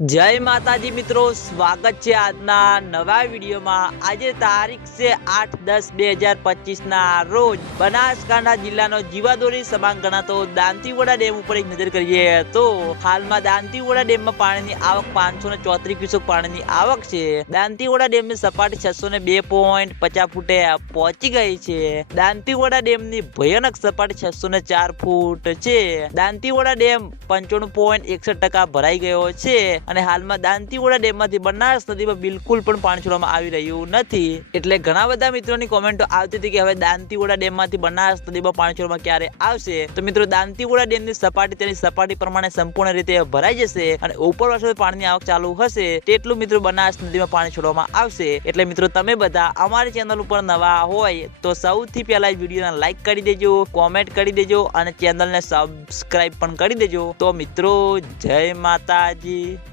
જય માતાજી મિત્રો, સ્વાગત છે આજના નવા વિડીયોમાં. આજે તારીખ છે આઠ દસ બે હજાર પચીસના રોજ બનાસકાંઠા જિલ્લાનો જીવાદોરી સમાન ગણાતો દાંતીવોડા ડેમ ઉપર એક નજર કરીએ તો હાલમાં દાંતીવોડા ડેમમાં પાણીની આવક પાંચસો ને ચોત્રીસ ક્યુસેક પાણીની આવક છે. દાંતીવોડા ડેમની સપાટી છસો ને બે પોઈન્ટ પચાસ ફૂટે પહોંચી ગઈ છે. દાંતીવોડા ડેમની ભયાનક સપાટી છસો ને ચાર ફૂટ છે. દાંતીવોડા ડેમ પંચાણું પોઈન્ટ એકસઠ ટકા ભરાઈ ગયો છે. અને હાલમાં દાંતીવાડા ડેમમાંથી બનાસ નદીમાં બિલકુલ પણ પાણી છોડવામાં આવી રહ્યું નથી. એટલે ઘણા બધા મિત્રોની કોમેન્ટો આવતી હતી કે હવે દાંતીવાડા ડેમમાંથી બનાસ નદીમાં પાણી છોડવામાં ક્યારે આવશે? તો મિત્રો, દાંતીવાડા ડેમની સપાટી તેની સપાટી પ્રમાણે સંપૂર્ણ રીતે ભરાઈ જશે અને ઉપર વર્ષો પાણીની આવક ચાલુ હશે તેટલું મિત્રો બનાસ નદીમાં પાણી છોડવામાં આવશે. એટલે મિત્રો, તમે બધા અમારી ચેનલ ઉપર નવા હોય તો સૌથી પહેલા વિડીયોને લાઈક કરી દેજો કોમેન્ટ કરી દેજો અને ચેનલને સબસ્ક્રાઇબ પણ કરી દેજો. તો મિત્રો, જય માતાજી.